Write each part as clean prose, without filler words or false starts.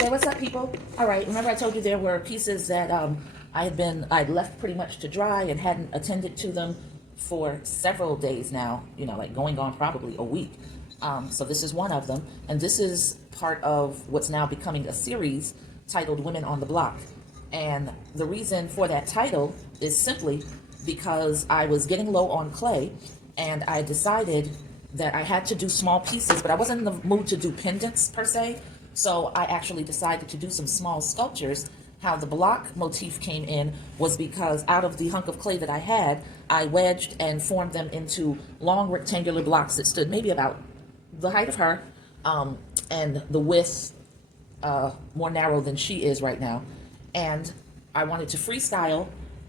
Hey, what's up, people? All right, remember I told you there were pieces that I'd left pretty much to dry and hadn't attended to them for several days now, like going on probably a week. So this is one of them, and this is part of what's now becoming a series titled Women on the Block. And the reason for that title is simply because I was getting low on clay, and I decided that I had to do small pieces, but I wasn't in the mood to do pendants per se. So I actually decided to do some small sculptures. How the block motif came in was because out of the hunk of clay that I had, I wedged and formed them into long rectangular blocks that stood maybe about the height of her, and the width more narrow than she is right now. And I wanted to freestyle,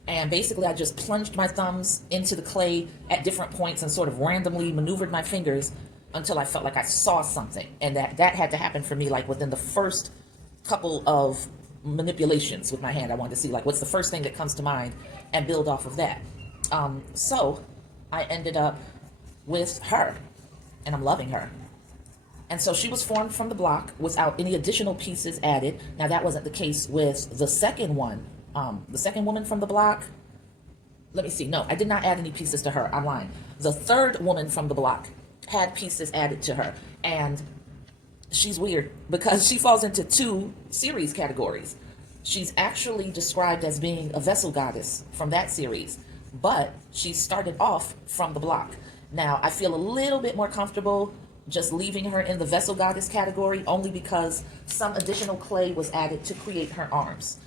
and basically I just plunged my thumbs into the clay at different points and sort of randomly maneuvered my fingers until I felt like I saw something. And that had to happen for me like within the first couple of manipulations with my hand. I wanted to see like what's the first thing that comes to mind and build off of that. So I ended up with her, and I'm loving her. And so she was formed from the block without any additional pieces added. Now that wasn't the case with the second one. The second woman from the block, let me see. No, I did not add any pieces to her. I'm lying. The third woman from the block had pieces added to her. And she's weird because she falls into two series categories. She's actually described as being a vessel goddess from that series, but she started off from the block. Now, I feel a little bit more comfortable just leaving her in the vessel goddess category only because some additional clay was added to create her arms.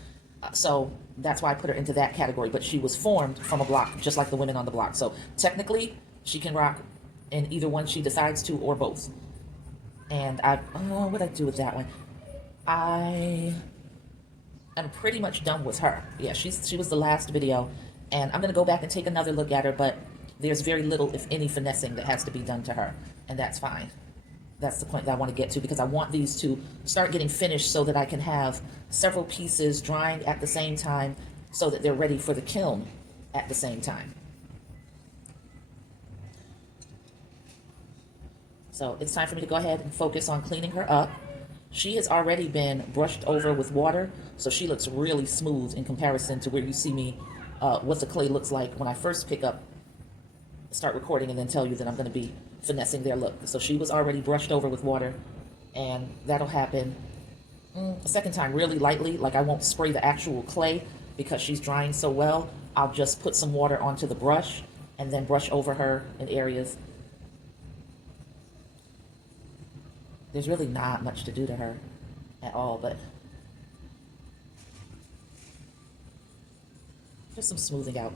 So that's why I put her into that category, but she was formed from a block, just like the women on the block. So technically, she can rock in either one she decides to, or both. And what did I do with that one? I am pretty much done with her. Yeah, she was the last video, and I'm gonna go back and take another look at her, but there's very little, if any, finessing that has to be done to her, and that's fine. That's the point that I want to get to, because I want these to start getting finished so that I can have several pieces drying at the same time so that they're ready for the kiln at the same time. So it's time for me to go ahead and focus on cleaning her up. She has already been brushed over with water, so she looks really smooth in comparison to where you see me, what the clay looks like when I first start recording and then tell you that I'm going to be finessing their look. So she was already brushed over with water, and that'll happen a second time really lightly. Like I won't spray the actual clay because she's drying so well. I'll just put some water onto the brush and then brush over her in areas. There's really not much to do to her at all, but just some smoothing out.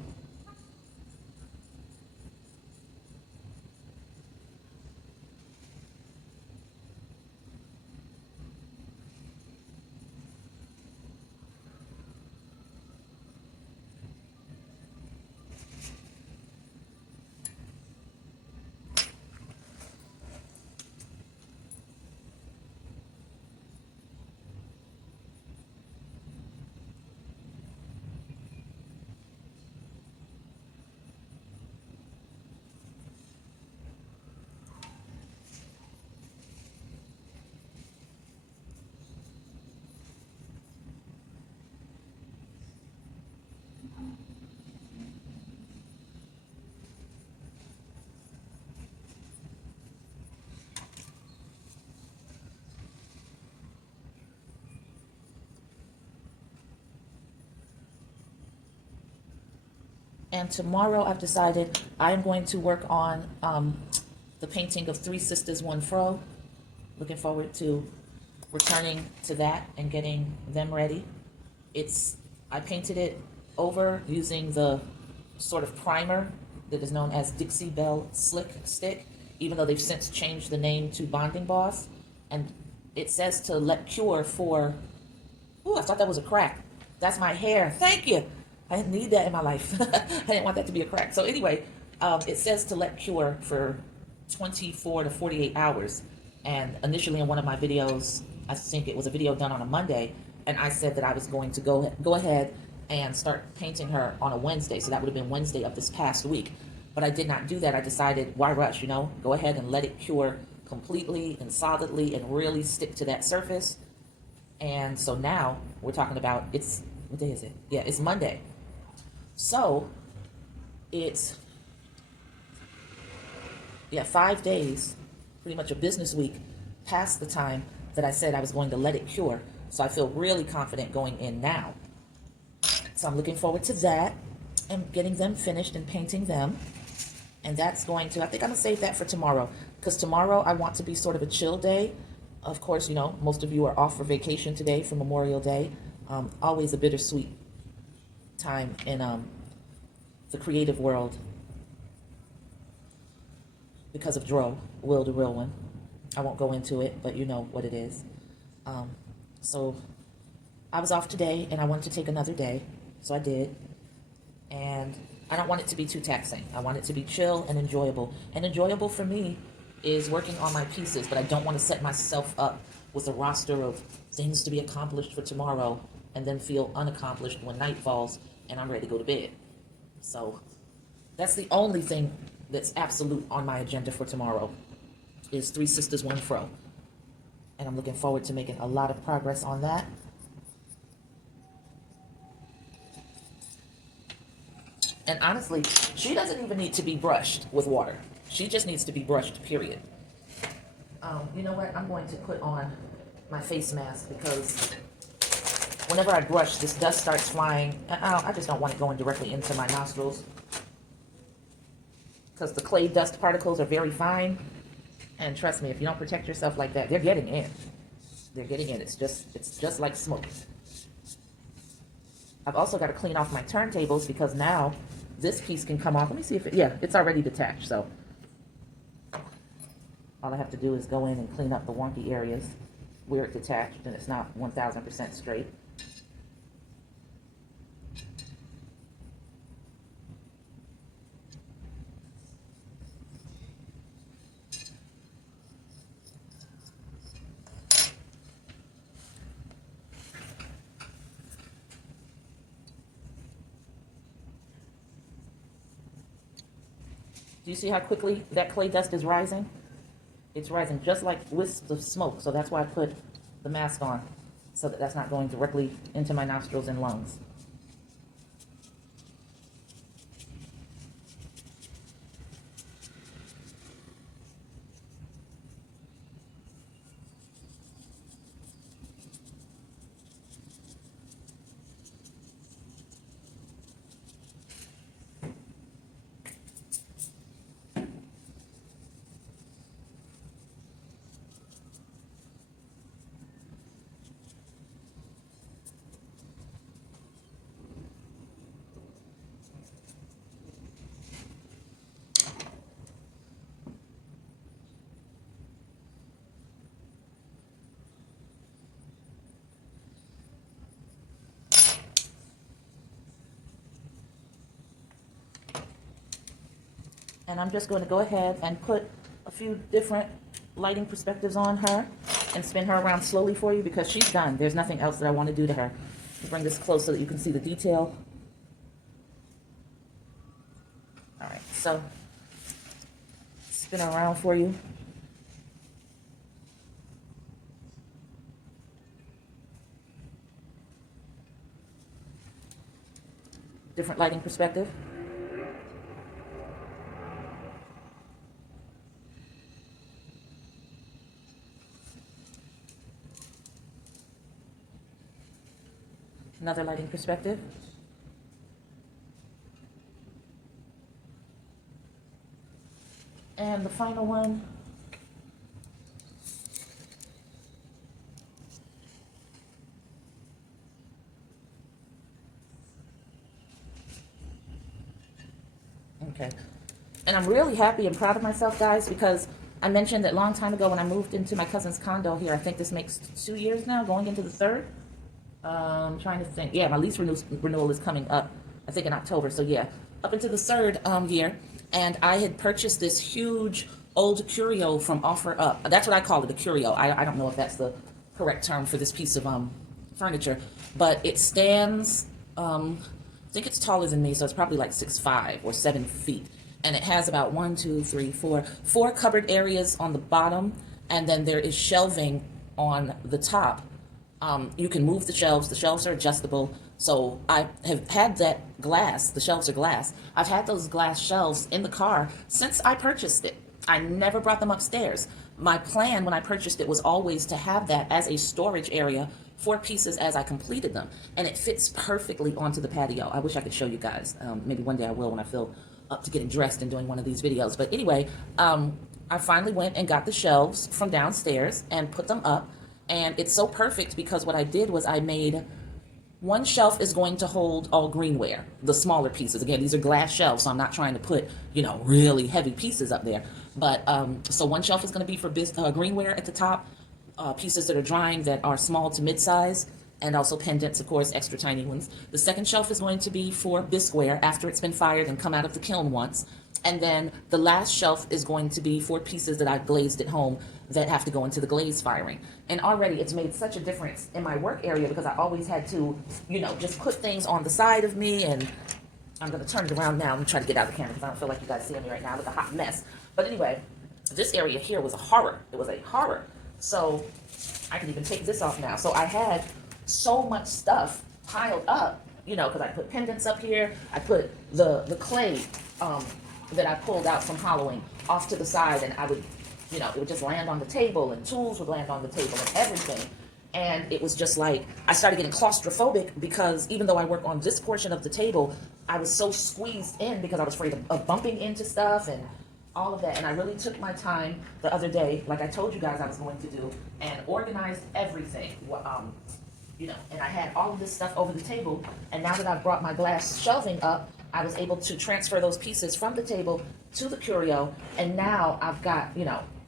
And tomorrow I've decided I'm going to work on the painting of Three Sisters, One Fro. Looking forward to returning to that and getting them ready. I painted it over using the sort of primer that is known as Dixie Belle Slick Stick, even though they've since changed the name to Bonding Boss. And it says to let cure for, ooh, I thought that was a crack. That's my hair. Thank you. I didn't need that in my life. I didn't want that to be a crack. So anyway, it says to let cure for 24 to 48 hours. And initially in one of my videos, I think it was a video done on a Monday, and I said that I was going to go ahead and start painting her on a Wednesday. So that would have been Wednesday of this past week. But I did not do that. I decided, why rush, Go ahead and let it cure completely and solidly and really stick to that surface. And so now we're talking about, it's, what day is it? Yeah, it's Monday. So it's, yeah, 5 days, pretty much a business week past the time that I said I was going to let it cure. So I feel really confident going in now. So I'm looking forward to that and getting them finished and painting them. And that's going to, I think I'm gonna save that for tomorrow, because tomorrow I want to be sort of a chill day. Of course, you know, most of you are off for vacation today for Memorial Day. Always a bittersweet time in the creative world because of Dro, Will the Real One. I won't go into it, but you know what it is. So I was off today and I wanted to take another day, so I did. And I don't want it to be too taxing. I want it to be chill and enjoyable. And enjoyable for me is working on my pieces, but I don't want to set myself up with a roster of things to be accomplished for tomorrow and then feel unaccomplished when night falls and I'm ready to go to bed. So that's the only thing that's absolute on my agenda for tomorrow is Three Sisters, One Fro. And I'm looking forward to making a lot of progress on that. And honestly, she doesn't even need to be brushed with water. She just needs to be brushed, period. You know what? I'm going to put on my face mask because whenever I brush, this dust starts flying. I just don't want it going directly into my nostrils because the clay dust particles are very fine. And trust me, if you don't protect yourself like that, they're getting in. They're getting in. It's just like smoke. I've also got to clean off my turntables because now this piece can come off. Let me see if it, yeah, it's already detached. So all I have to do is go in and clean up the wonky areas where it's detached and it's not 1000% straight. Do you see how quickly that clay dust is rising? It's rising just like wisps of smoke. So that's why I put the mask on, so that that's not going directly into my nostrils and lungs. And I'm just going to go ahead and put a few different lighting perspectives on her and spin her around slowly for you because she's done. There's nothing else that I want to do to her. Bring this close so that you can see the detail. All right, so spin her around for you. Different lighting perspective. Another lighting perspective. And the final one. Okay. And I'm really happy and proud of myself, guys, because I mentioned that long time ago when I moved into my cousin's condo here, I think this makes 2 years now, going into the third. Trying to think. Yeah, my lease renewal is coming up, I think in October. So yeah, up into the third year. And I had purchased this huge old curio from OfferUp. That's what I call it, a curio. I don't know if that's the correct term for this piece of furniture, but it stands, I think it's taller than me, so it's probably like 6'5" or 7 feet. And it has about 4 cupboard areas on the bottom, and then there is shelving on the top. You can move the shelves. The shelves are adjustable. So I have had that glass, the shelves are glass. I've had those glass shelves in the car since I purchased it. I never brought them upstairs. My plan when I purchased it was always to have that as a storage area for pieces as I completed them. And it fits perfectly onto the patio. I wish I could show you guys. Maybe one day I will when I feel up to getting dressed and doing one of these videos. But anyway, I finally went and got the shelves from downstairs and put them up. And it's so perfect because what I did was I made one shelf is going to hold all greenware, the smaller pieces. Again, these are glass shelves, so I'm not trying to put, really heavy pieces up there. But so one shelf is going to be for greenware at the top, pieces that are drying that are small to mid-size, and also pendants, of course, extra tiny ones. The second shelf is going to be for bisqueware after it's been fired and come out of the kiln once. And then the last shelf is going to be for pieces that I've glazed at home that have to go into the glaze firing. And already it's made such a difference in my work area because I always had to, just put things on the side of me. And I'm going to turn it around now and try to get out of the camera because I don't feel like you guys see me right now. I look a hot mess. But anyway, this area here was a horror. It was a horror. So I can even take this off now. So I had so much stuff piled up, because I put pendants up here. I put the clay that I pulled out from hollowing off to the side, and I would, it would just land on the table, and tools would land on the table and everything. And it was just like, I started getting claustrophobic because even though I work on this portion of the table, I was so squeezed in because I was afraid of bumping into stuff and all of that. And I really took my time the other day, like I told you guys I was going to do, and organized everything. And I had all of this stuff over the table, and now that I've brought my glass shelving up, I was able to transfer those pieces from the table to the curio, and now I've got,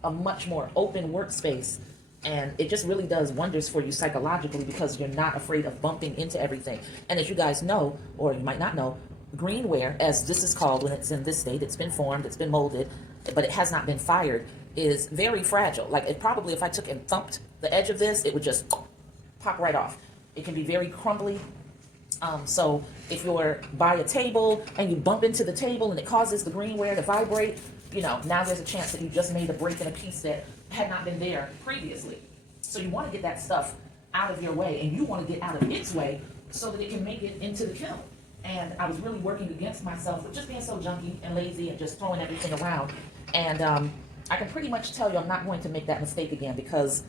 a much more open workspace, and it just really does wonders for you psychologically because you're not afraid of bumping into everything. And as you guys know, or you might not know, greenware, as this is called when it's in this state, it's been formed, it's been molded, but it has not been fired, is very fragile. Like if I took and thumped the edge of this, it would just pop right off. It can be very crumbly. So if you're by a table and you bump into the table and it causes the greenware to vibrate, now there's a chance that you just made a break in a piece that had not been there previously. So you want to get that stuff out of your way, and you want to get out of its way so that it can make it into the kiln. And I was really working against myself for just being so junky and lazy and just throwing everything around. And I can pretty much tell you I'm not going to make that mistake again because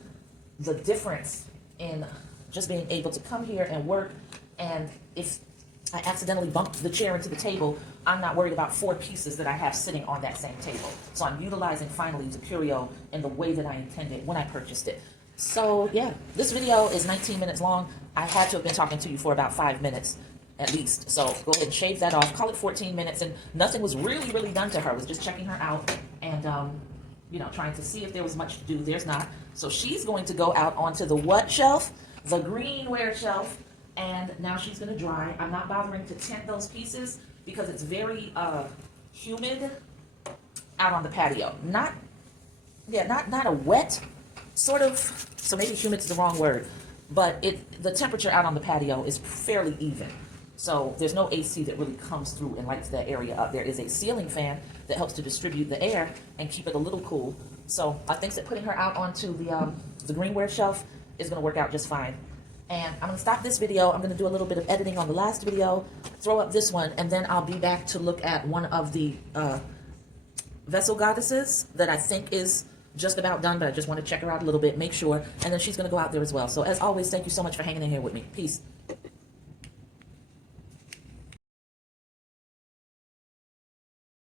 the difference in just being able to come here and work, and if I accidentally bump the chair into the table, I'm not worried about 4 pieces that I have sitting on that same table. So I'm utilizing finally the curio in the way that I intended when I purchased it. So yeah, this video is 19 minutes long. I had to have been talking to you for about 5 minutes at least. So go ahead and shave that off, call it 14 minutes, and nothing was really done to her. I was just checking her out and trying to see if there was much to do. There's not. So she's going to go out onto the what shelf? The greenware shelf, and now she's going to dry. I'm not bothering to tint those pieces because it's very humid out on the patio. Not a wet sort of, so maybe humid's the wrong word, but the temperature out on the patio is fairly even. So there's no AC that really comes through and lights that area up. There is a ceiling fan that helps to distribute the air and keep it a little cool. So I think that putting her out onto the greenware shelf is going to work out just fine. And I'm going to stop this video. I'm going to do a little bit of editing on the last video, throw up this one, and then I'll be back to look at one of the vessel goddesses that I think is just about done, but I just want to check her out a little bit, make sure, and then she's going to go out there as well. So as always, thank you so much for hanging in here with me. Peace.